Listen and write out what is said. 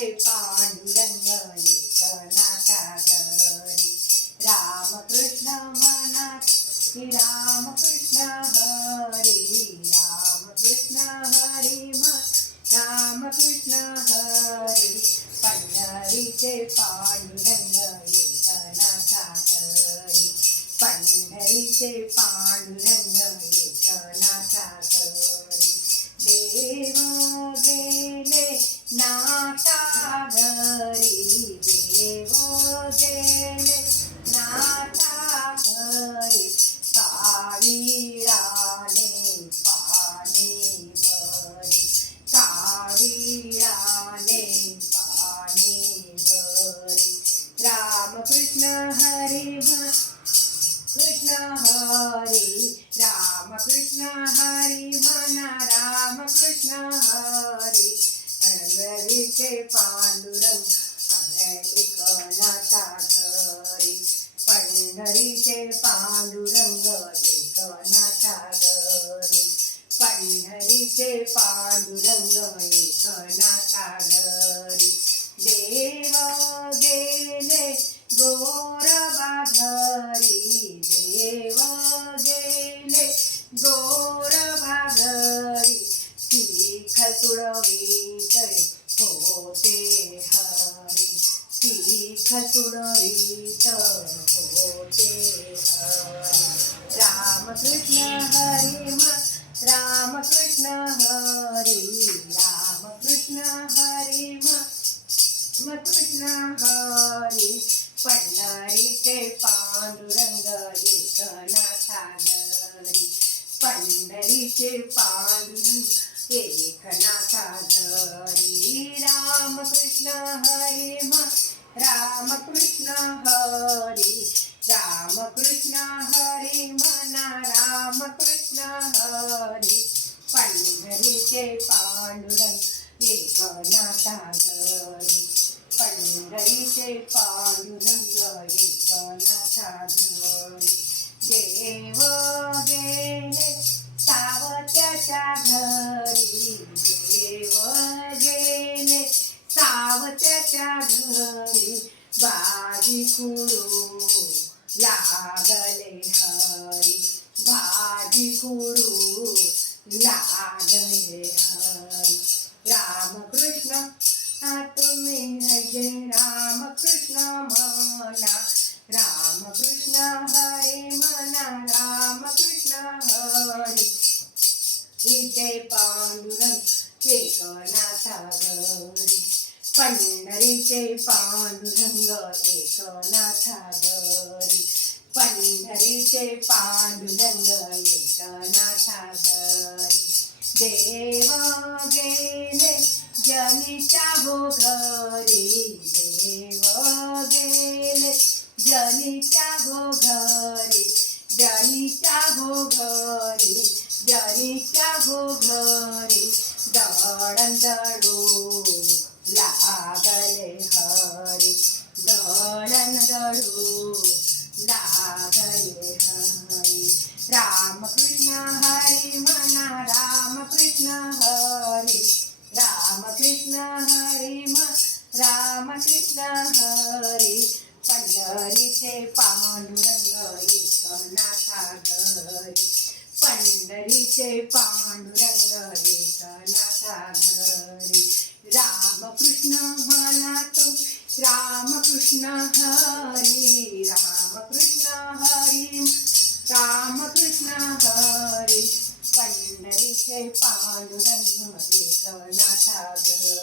पांडुरंग एकनाथा घरी रामकृष्ण मनात रामकृष्ण हरी रामकृष्ण हरी रामकृष्ण हरी पंढरीचे पांडुरंग एकनाथा घरी पंढरीचे पांडुरंग एकनाथा घरी देव गेले नाथा घरी देव गेले नाथा घरी कावीळाने पाणी भरी कावीळाने पाणी भरी रामकृष्ण हरी कृष्ण हरी रामकृष्ण हरी म्हणा रामकृष्ण हरी पंढरीचे पांडुरंग एकनाथा घरी पंढरीचे पांडुरंग एकनाथा घरी पंढरीचे पांडुरंग एकनाथा घरी देव गेले गोरबा घरी देव गेले गोरबा घरी शिख तुडवीत होते हरी शिख तुडवीत होते हरी रामकृष्ण हरी रामकृष्ण हरी रामकृष्ण हरी कृष्ण हरी पंढरीचे पांडुरंग एकनाथा घरी पंढरीचे पांडुरंग एकनाथा घरी रामकृष्ण हरी रामकृष्ण हरी रामकृष्ण हरी म्हणा रामकृष्ण हरी पंढरीचे पांडुरंग एकनाथा घरी पंढरीचे पांडुरंग एकनाथा घरी देव गेले सावत्याच्या घरी देव गेले सावत्याच्या घरी बाजी खुरू लागले हरी बाजी खुरू लागले हरी रामकृष्ण तुम्ही हजे रामकृष्ण म्हणा रामकृष्ण हरी म्हणा रामकृष्ण हरी इथे पांडुरंग एकनाथा घरी पंढरीचे पांडुरंग एकनाथा घरी पंढरीचे पांडुरंग एकनाथा घरी देव गेले जनीच्या हो घरी देव गेले जनीच्या हो घरी जनीच्या हो घरी जनीच्या हो घरी दळण दळू लागले हरी दळण दळू लागले हरी रामकृष्ण हरी म्हणा रामकृष्ण हरी रामकृष्ण हरी रामकृष्ण हरी पंढरीचे पांडुरंग एकनाथा घरी पंढरीचे पांडुरंग एकनाथा घरी रामकृष्ण म्हणा तू रामकृष्ण हरी रामकृष्ण हरी रामकृष्ण हरी पंढरीचे पांडुरंग एकनाथा घरी